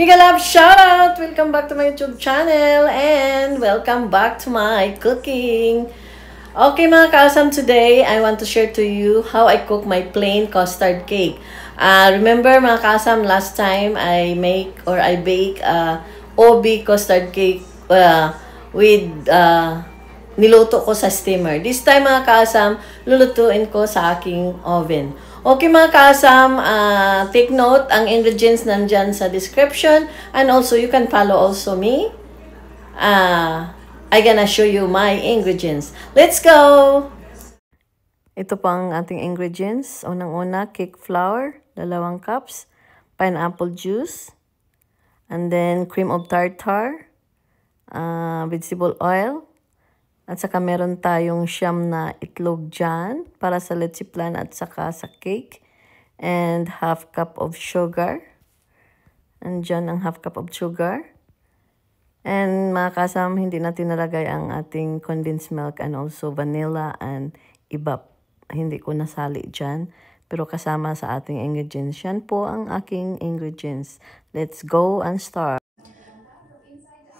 Mika Love shoutout! Welcome back to my YouTube channel and welcome back to my cooking. Okay mga kaasam, today I want to share to you how I cook my plain custard cake. Remember mga kaasam, last time I bake OB custard cake with niluto ko sa steamer. This time mga kaasam, lulutuin ko sa aking oven. Okay mga kaasam, take note, ang ingredients nandyan sa description, and also you can follow also me. I'm gonna show you my ingredients. Let's go! Ito po ang ating ingredients. Unang-una, cake flour, 2 cups, pineapple juice, and then cream of tartar, vegetable oil, at saka meron tayong siyam na itlog dyan para sa leche flan at saka sa cake. And half cup of sugar. And dyan ang half cup of sugar. And mga kasam, hindi natin nalagay ang ating condensed milk and also vanilla and iba. Hindi ko nasali dyan. Pero kasama sa ating ingredients. Yan po ang aking ingredients. Let's go and start.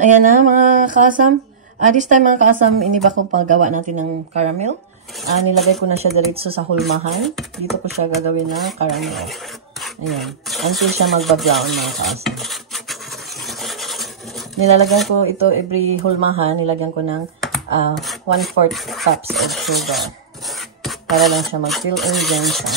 Ayan na mga kasam. This time mga kaasam, iniba ko paggawa natin ng caramel. Nilagay ko na siya diretso sa hulmahan. Dito ko siya gagawin na caramel. Ayan. Until siya magba-brown mga kaasam. Nilalagyan ko ito every hulmahan. Nilagyan ko ng 1/4 cups of sugar. Para lang siya mag-fill in dyan siya.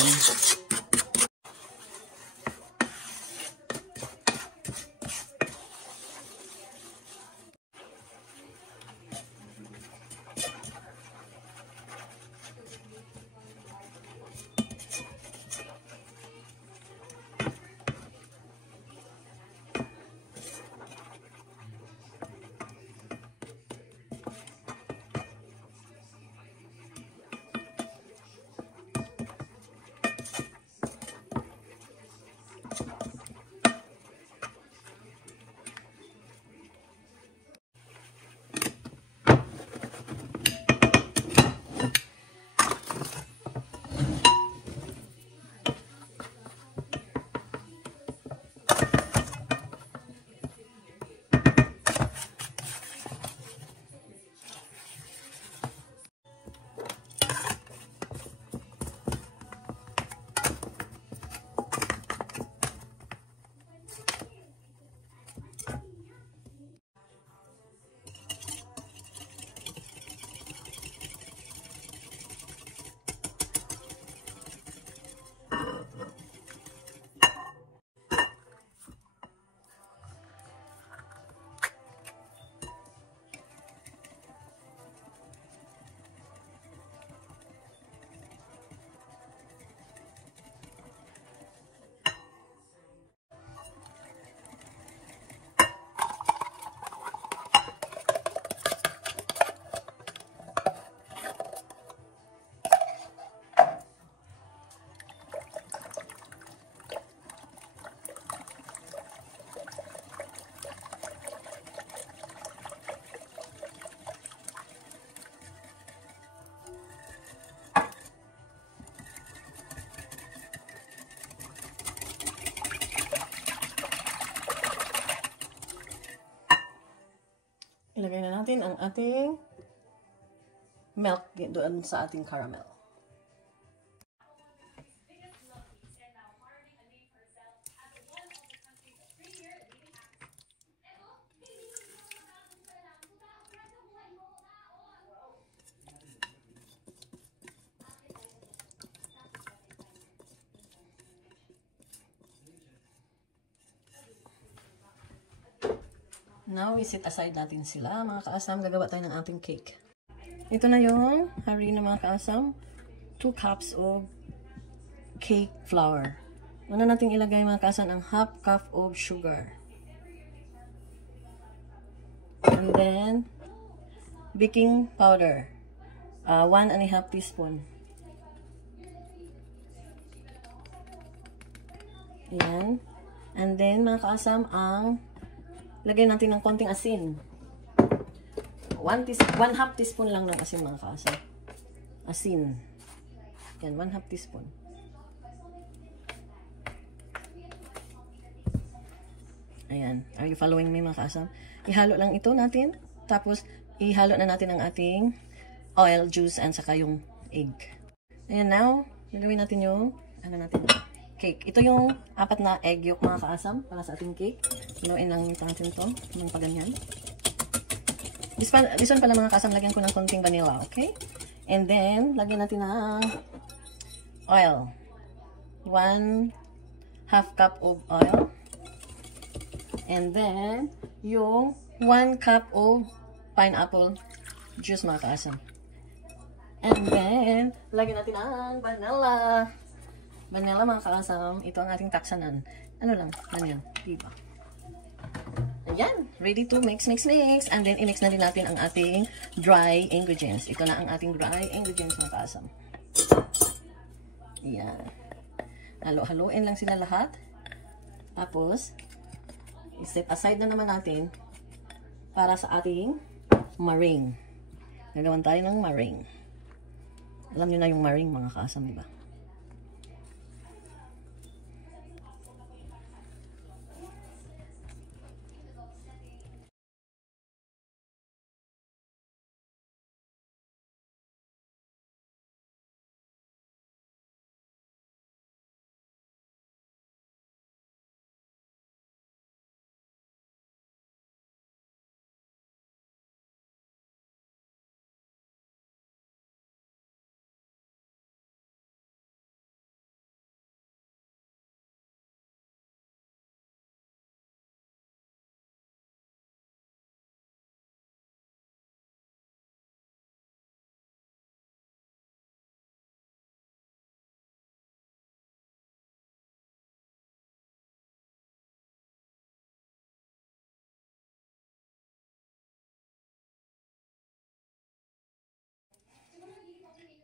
Ilagay na natin ang ating milk doon sa ating caramel. Now, we set aside natin sila. Mga kaasam, gagawa tayo ng ating cake. Ito na yung harina mga kaasam. 2 cups of cake flour. Una natin ilagay mga kaasam ang half cup of sugar. And then, baking powder. 1.5 teaspoon. Ayan. And then, mga kaasam, lagay natin ng konting asin. 1/2 teaspoon lang ng asin mga kaasam. Asin. Yan, 1/2 teaspoon. Ayan. Are you following me, mga kaasam? Ihalo lang ito natin. Tapos, ihalo na natin ang ating oil, juice, and saka yung egg. Ayan, now, gagawin natin yung, cake. Ito yung 4 na egg yolk, mga kaasam, para sa ating cake. Haluin lang natin ito, ng paganyan. This one pala, mga kaasam, lagyan ko ng konting vanilla, okay? And then, lagyan natin ng oil. 1/2 cup of oil. And then, yung 1 cup of pineapple juice, mga kaasam. And then, lagyan natin ang vanilla. Vanilla, mga kaasam. Ito ang ating taksanan. Ano lang, ganyan. Diba? Ayan. Ready to mix. And then, i-mix na rin natin ang ating dry ingredients. Ito na ang ating dry ingredients, mga kaasam. Ayan. Halo-haloin lang sila lahat. Tapos, i-set aside na naman natin para sa ating meringue. Gagawan tayo ng meringue. Alam nyo na yung meringue, mga kaasam, diba?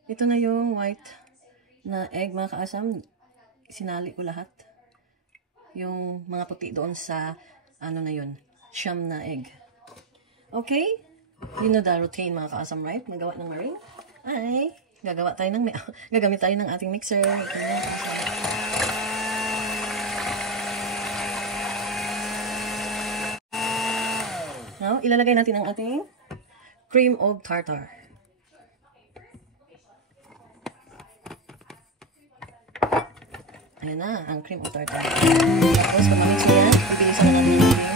Ito na yung white na egg, mga kaasam. Sinali ko lahat. Yung mga puti doon sa, ano na yun, sham na egg. Okay? You know the routine, mga kaasam, right? Magawa ng meringue. Ay, gagamit tayo ng ating mixer. Now, ilalagay natin ang ating cream of tartar. Ayan na, ang cream of tartar. Tapos, kamamix mo yan, ibilisan na natin yung cream.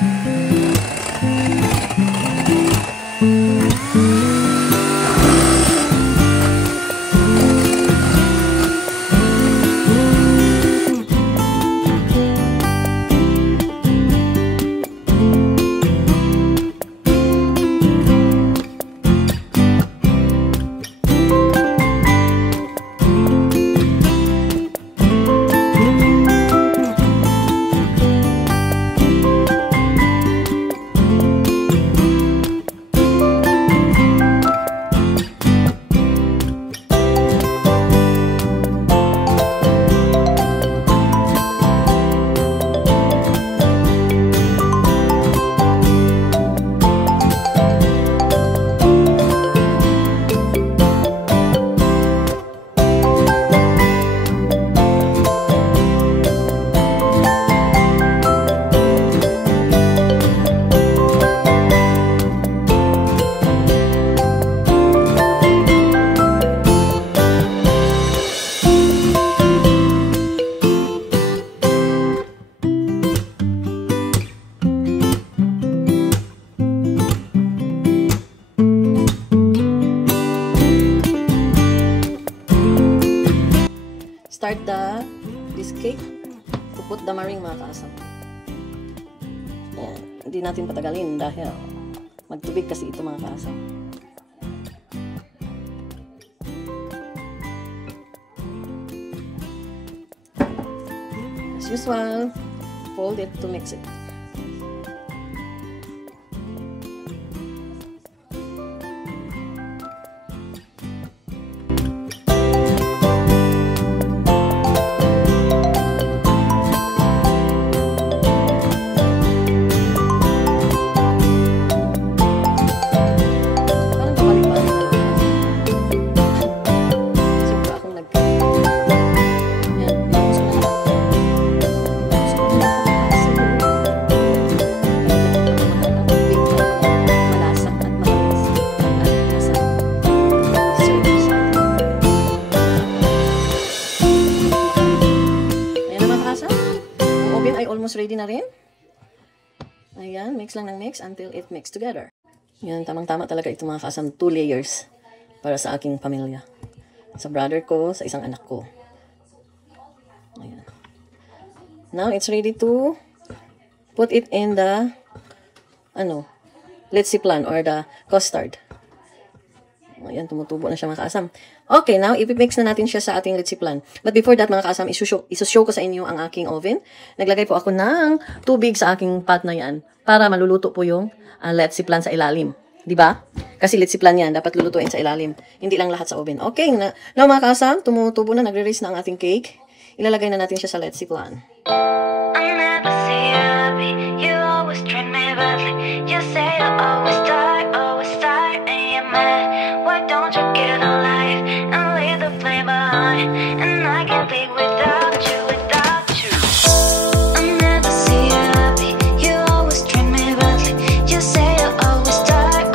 Start this cake to put the meringue, mga kaasam. Ayan. Hindi natin patagalin dahil magtubig kasi ito, mga kaasam. As usual, fold it to mix it. na rin. Ayan, mix lang ng mix until it mix together. Yan, tamang-tama talaga ito mga kaasam. 2 layers para sa aking pamilya. Sa brother ko, sa isang anak ko. Ayan. Now, it's ready to put it in the, let's see plan or the custard. Ayan, tumutubo na siya mga kaasam. Okay, now, ipimix na natin siya sa ating litsiplan. But before that, mga kaasam, isushow ko sa inyo ang aking oven. Naglagay po ako ng tubig sa aking pot na yan para maluluto po yung litsiplan sa ilalim. Diba? Kasi litsiplan yan, dapat lulutuin sa ilalim. Hindi lang lahat sa oven. Okay, now mga kaasam, tumutubo na, nagre-raise na ang ating cake. Ilalagay na natin siya sa litsiplan. I never see you happy. You always treat me badly. You say you always start, and you're mad. Why don't you get a life and leave the blame behind? And I can't live without you, without you. I never see you happy. You always treat me badly. You say you always start,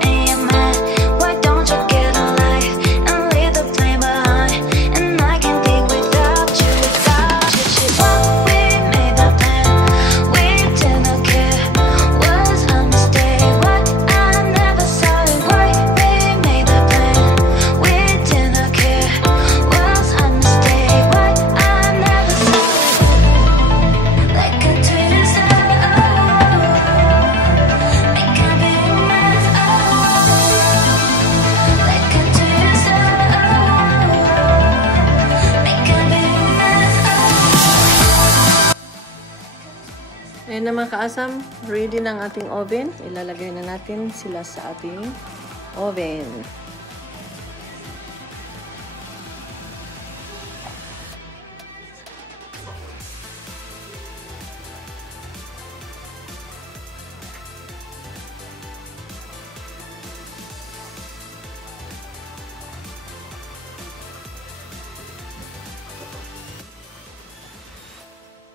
and you're mad. Why don't you get a life and leave the blame behind? And I can't live without you, without you. What we made the plan, we didn't care. Was a mistake. What I never saw it. Why we made the plan, we didn't care. Was a mistake. Why I never saw it. Like a twist, make a big mess. Like a twist, make a big mess. Ayan na mga kaasam, ready na ang ating oven. Ilalagay na natin sila sa ating oven.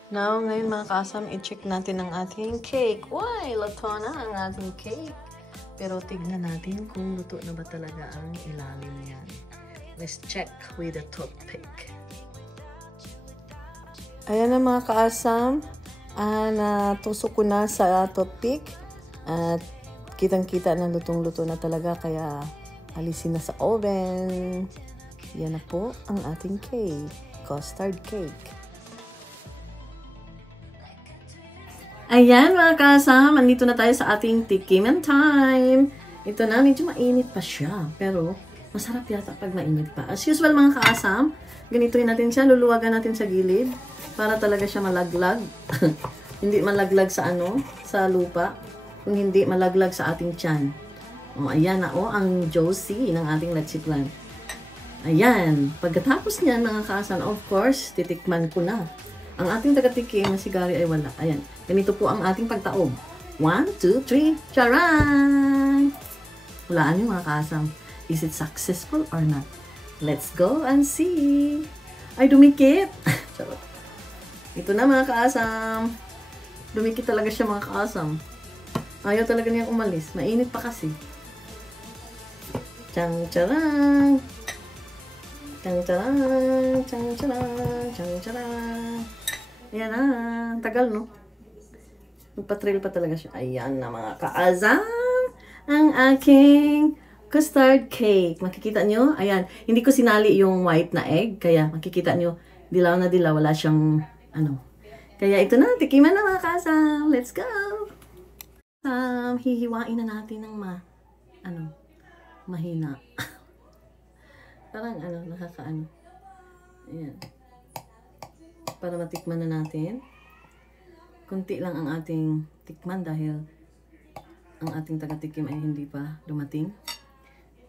Now, ngayon mga kaasam, i-check natin ang ating cake. Uy, luto na ang ating cake. Pero tignan natin kung luto na ba talaga ang ilalim niyan. Let's check with a toothpick. Ayan na mga kaasam. Natusok ko na sa toothpick. At kitang-kita na lutong-luto na talaga. Kaya alisin na sa oven. Yan na po ang ating cake. Custard cake. Ayan mga kasam, andito na tayo sa ating tikiman time. Ito na, medyo mainit pa siya. Pero masarap yata pag mainit pa. As usual mga kasam, ganituin natin siya, luluwagan natin sa gilid. Para talaga siya malaglag. Hindi malaglag sa sa lupa. Kung hindi malaglag sa ating tiyan. O, ayan na ang juicy ng ating lechiplan. Ayan, pagkatapos niyan mga kasam, of course, titikman ko na. Ang ating taga-tikim na si Gary ay wala. Ayan. Ganito po ang ating pagtaob. 1, 2, 3. Charan! Hulaan niyo mga kasam. Is it successful or not? Let's go and see. Ay, dumikit. Charot. Ito na mga kasam. Dumikit talaga siya mga kasam. Ayaw talaga niyang umalis. Mainit pa kasi. Chang-charan! Chang-charan! Chang-charan! Chang-charan! Ayan na. Tagal, no? Magpa-trail pa talaga siya. Ayan na mga kaazam. Ang aking custard cake. Makikita nyo? Ayan. Hindi ko sinali yung white na egg. Kaya makikita nyo, dilaw na dilaw. Wala siyang, Kaya ito na. Tikiman na mga kaazam. Let's go! Hihiwain na natin ng mahina. Parang, Ayan. Para matikman na natin. Kunti lang ang ating tikman dahil ang ating taga-tikim ay hindi pa dumating.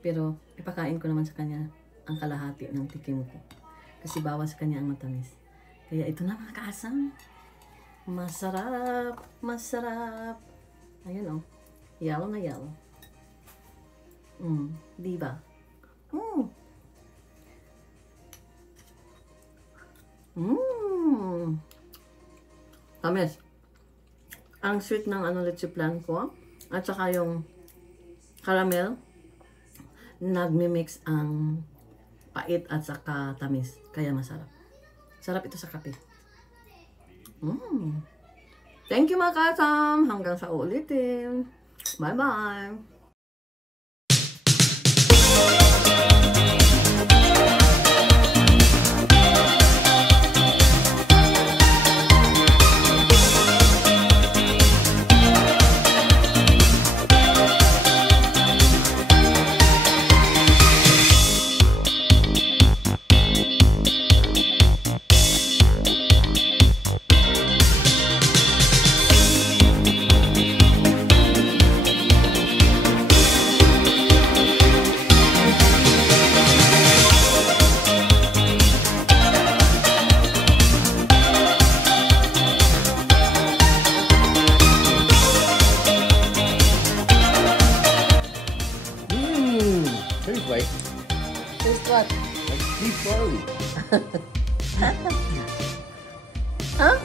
Pero ipakain ko naman sa kanya ang kalahati ng tikim ko. Kasi bawal sa kanya ang matamis. Kaya ito na mga kaasam. Masarap! Masarap! Ayun Yellow na yellow. Diba? Tamis. Ang sweet ng lechiplan ko. At saka yung caramel. Nagmi-mix ang pait at saka tamis. Kaya masarap. Sarap ito sa kape. Thank you mga kasam. Hanggang sa ulitin. Bye-bye. Tastes like Taste what? beef barley. Huh?